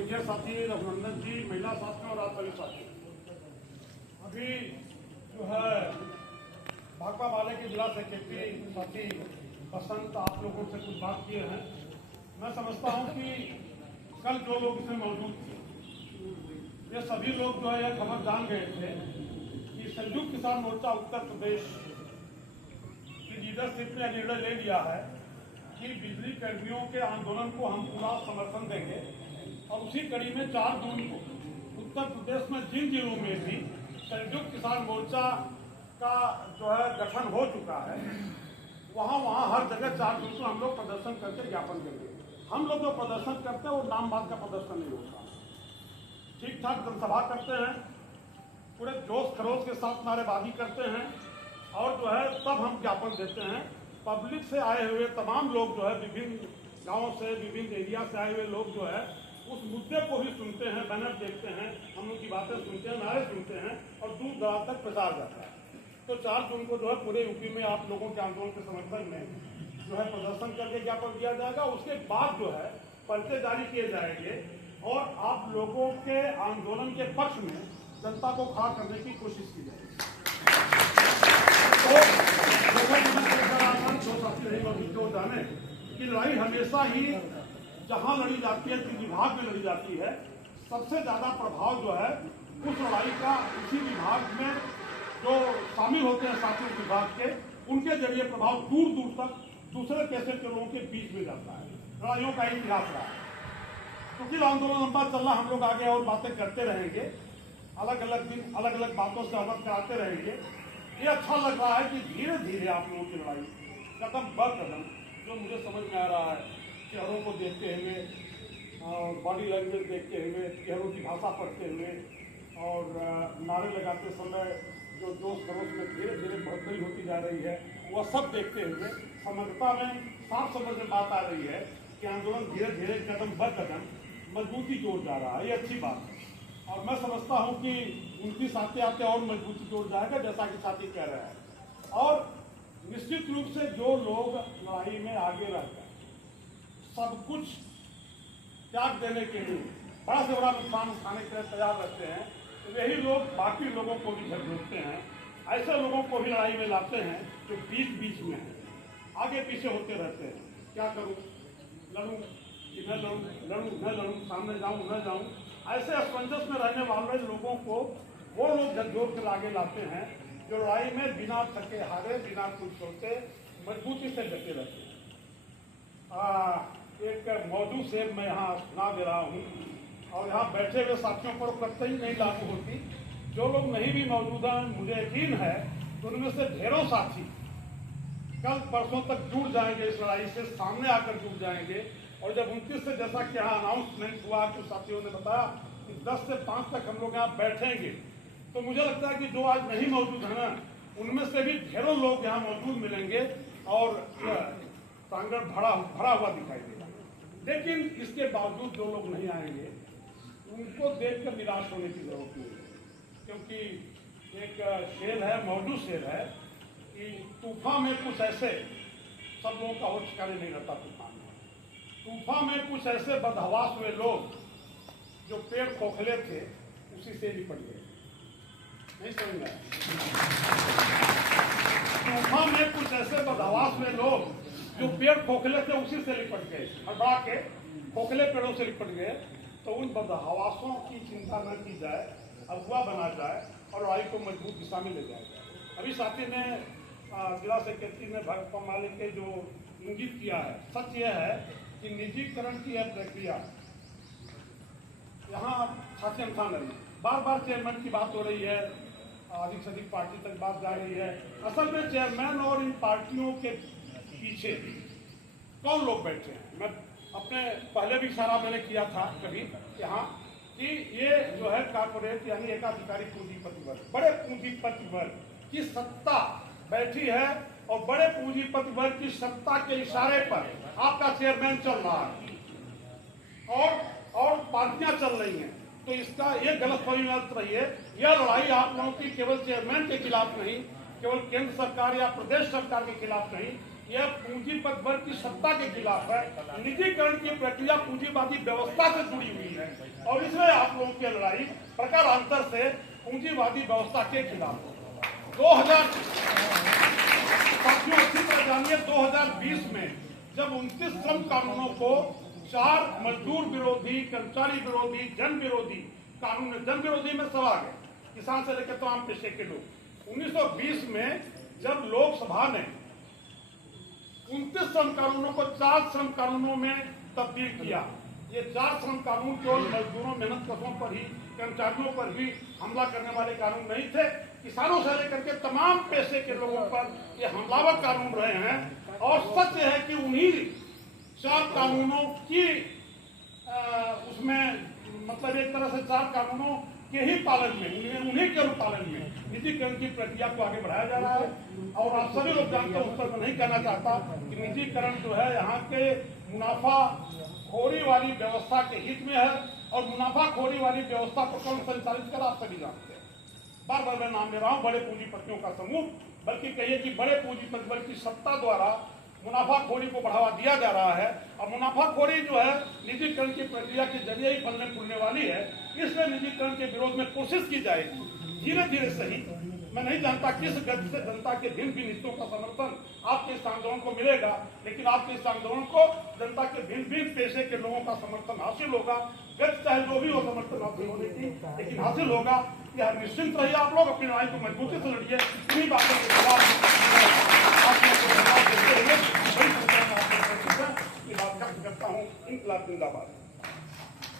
Senior साथी रघुनंदन जी, महिला साथियों और आप सभी साथी, अभी जो है भाकपा वाले के जिला सेक्रेटरी साथी बसंत आप लोगों से कुछ बात किए हैं। मैं समझता हूं कि कल जो लोग इसमें मौजूद थे, ये सभी लोग जो है यह खबर जान गए थे कि संयुक्त किसान मोर्चा उत्तर प्रदेश की लीडरशिप ने निर्णय ले लिया है कि बिजली कर्मियों के आंदोलन को हम पूरा समर्थन देंगे। और उसी कड़ी में 4 जून को उत्तर प्रदेश में जिन जिलों में भी संयुक्त किसान मोर्चा का जो है गठन हो चुका है, वहाँ हर जगह 4 जून को हम लोग प्रदर्शन करके ज्ञापन देंगे। हम लोग जो प्रदर्शन करते हैं वो नाम बात का प्रदर्शन नहीं होता, ठीक ठाक जनसभा करते हैं, पूरे जोश खरोश के साथ नारेबाजी करते हैं और जो है तब हम ज्ञापन देते हैं। पब्लिक से आए हुए तमाम लोग जो है विभिन्न गाँव से, विभिन्न एरिया से आए हुए लोग जो है उस मुद्दे को भी सुनते हैं, बैनर देखते हैं, हम लोग की बातें सुनते हैं, नारे सुनते हैं और दूर दराज तक प्रचार जाता है। तो 4 जून को जो है पूरे यूपी में आप लोगों के आंदोलन के समर्थन में जो है प्रदर्शन करके ज्ञापन दिया जाएगा। उसके बाद जो है पर्चे जारी किए जाएंगे और आप लोगों के आंदोलन के पक्ष में जनता को खड़ा करने की कोशिश की जाएगी। तो जाने कि लड़ाई हमेशा ही जहां लड़ी जाती है, जिस विभाग में लड़ी जाती है, सबसे ज्यादा प्रभाव जो है उस लड़ाई का उसी विभाग में जो शामिल होते हैं साथी उस विभाग के, उनके जरिए प्रभाव दूर दूर तक दूसरे पैसे के लोगों के बीच में जाता है। लड़ाइयों का इतिहास रहा है, क्योंकि आंदोलन लंबा चल रहा, हम लोग आगे और बातें करते रहेंगे, अलग अलग दिन अलग अलग बातों से अवगत कराते रहेंगे। ये अच्छा लग रहा है कि धीरे धीरे आप लोगों की लड़ाई कदम बर कदम, जो मुझे समझ में आ रहा है, चेहरों को देखते हुए और बॉडी लैंग्वेज देखते हुए, चेहरों की भाषा पढ़ते हुए और नारे लगाते समय जो जोश खरोश में धीरे धीरे बढ़ोतरी होती जा रही है, वह सब देखते हुए समग्रता में साफ समझ में बात आ रही है कि आंदोलन धीरे धीरे कदम बर कदम मजबूती की ओर जा रहा है। ये अच्छी बात है और मैं समझता हूँ कि 29 आते आते और मजबूती की ओर जाएगा, जैसा कि साथी कह रहे हैं। और निश्चित रूप से जो लोग लड़ाई में आगे रहते हैं, सब कुछ त्याग देने के लिए, बड़ा से बड़ा नुकसान उठाने के लिए तैयार रहते हैं, तो यही लोग बाकी लोगों को भी झकझोरते हैं। ऐसे लोगों को भी लड़ाई में लाते हैं जो बीच बीच में है, आगे पीछे होते रहते हैं। क्या करूं, लड़ूं कि न लड़ूं, लड़ूं न लड़ूं, सामने जाऊं न जाऊं, ऐसे असमंजस में रहने वाले लोगों को वो लोग झकझोर कर आगे लाते हैं जो लड़ाई में बिना थके हारे, बिना कुछ सोचे मजबूती से डटे रहते हैं। एक मौजूद से मैं यहाँ सुना दे रहा हूँ और यहाँ बैठे हुए साथियों पर कतई नहीं लागू होती। जो लोग नहीं भी मौजूद हैं, मुझे यकीन है तो उनमें से ढेरों साथी कल परसों तक जुड़ जाएंगे, इस लड़ाई से सामने आकर जुड़ जाएंगे। और जब 29 से जैसा कि यहाँ अनाउंसमेंट हुआ, तो साथियों ने बताया कि 10 से 5 तक हम लोग यहाँ बैठेंगे, तो मुझे लगता है कि जो आज नहीं मौजूद है ना, उनमें से भी ढेरों लोग यहाँ मौजूद मिलेंगे और प्रांगण भरा हुआ दिखाई देगा। लेकिन इसके बावजूद जो लोग नहीं आएंगे उनको देखकर निराश होने की जरूरत नहीं है, क्योंकि एक शेर है, मौजूद शेर है कि तूफान में कुछ ऐसे, सब लोगों का हो ठिकाने नहीं रहता तूफान में, तूफान में कुछ ऐसे बदहवास हुए लोग जो पेड़ खोखले थे उसी से निपट गए। नहीं समझ में? तूफान में कुछ ऐसे बदहवास हुए लोग जो पेड़ खोखले थे उसी से लिपट गए, हड़बड़ा के खोखले पेड़ों से लिपट गए। तो उन बदहवासों की चिंता न की जाए, अगुआ बना जाए और लड़ाई को मजबूत दिशा में ले जाया जाए। अभी साथी ने जिला सेक्रेटरी ने भाकपा वाले के जो इंगित किया है, सच यह है कि निजीकरण की यह प्रक्रिया यहाँ साथी अनुसार नहीं, बार बार चेयरमैन की बात हो रही है, अधिक से अधिक पार्टी तक बात जा रही है। असल में चेयरमैन और इन पार्टियों के पीछे कौन लोग बैठे हैं, मैं अपने पहले भी इशारा मैंने किया था कभी यहाँ कि ये जो है कॉर्पोरेट यानी एकाधिकारी पूंजीपति वर्ग, बड़े पूंजीपति वर्ग की सत्ता बैठी है और बड़े पूंजीपति वर्ग की सत्ता के इशारे पर आपका चेयरमैन चल रहा है और पार्टियां चल रही हैं। तो इसका ये गलतफहमी मत रहिए, यह लड़ाई आप लोगों की केवल चेयरमैन के खिलाफ नहीं, केवल केंद्र सरकार या प्रदेश सरकार के खिलाफ नहीं, यह पूंजीपत वर्ग की सत्ता के खिलाफ है। निजीकरण की प्रक्रिया पूंजीवादी व्यवस्था से जुड़ी हुई है और इसमें आप लोगों की लड़ाई प्रकारांतर से पूंजीवादी व्यवस्था के खिलाफ है। 2020 में जब 29 श्रम कानूनों को 4 मजदूर विरोधी, कर्मचारी विरोधी, जन विरोधी कानून, जन विरोधी में सब आ गए, किसान से लेकर तमाम पेशे के लोग। 1920 में जब लोकसभा ने 29 श्रम कानूनों को 4 श्रम कानूनों में तब्दील किया। ये 4 श्रम कानून केवल मजदूरों, मेहनत कशों पर ही, कर्मचारियों पर भी हमला करने वाले कानून नहीं थे, किसानों से लेकर के तमाम पेशे के लोगों पर ये हमलावर कानून रहे हैं। और सच है कि उन्हीं 4 कानूनों की उसमें मतलब एक तरह से 4 कानूनों के ही पालन में, उन्हीं के अनुपालन में निजीकरण की प्रक्रिया को आगे बढ़ाया जा रहा है। और आप सभी लोग जानते हैं, उस पर मैं नहीं कहना चाहता कि निजीकरण जो है यहाँ के मुनाफाखोरी वाली व्यवस्था के हित में है और मुनाफाखोरी वाली व्यवस्था को कौन संचालित कर आप सभी जानते हैं। बार बार मैं नाम ले रहा हूँ बड़े पूंजीपतियों का समूह, बल्कि कहिए कि बड़े पूंजीपति वर्ग की सत्ता द्वारा मुनाफाखोरी को बढ़ावा दिया जा रहा है। और मुनाफाखोरी जो है निजीकरण की प्रक्रिया के जरिए ही फलने फूलने वाली है। इसलिए निजीकरण के विरोध में कोशिश की जाएगी, धीरे धीरे सही। मैं नहीं जानता किस गति से जनता के भिन्न भिन्न हिस्सों का समर्थन आपके इस आंदोलन को मिलेगा, लेकिन आपके इस आंदोलन को जनता के भिन्न भिन्न पेशे के लोगों का समर्थन हासिल होगा। गति चाहे जो भी हो समर्थन हासिल होने की, लेकिन हासिल होगा। यह निश्चिंत रहिए, आप लोग अपनी लड़ाई को मजबूती से लड़िए। इन्हीं बातों के खिलाफ करता हूँ। इंकलाब जिंदाबाद।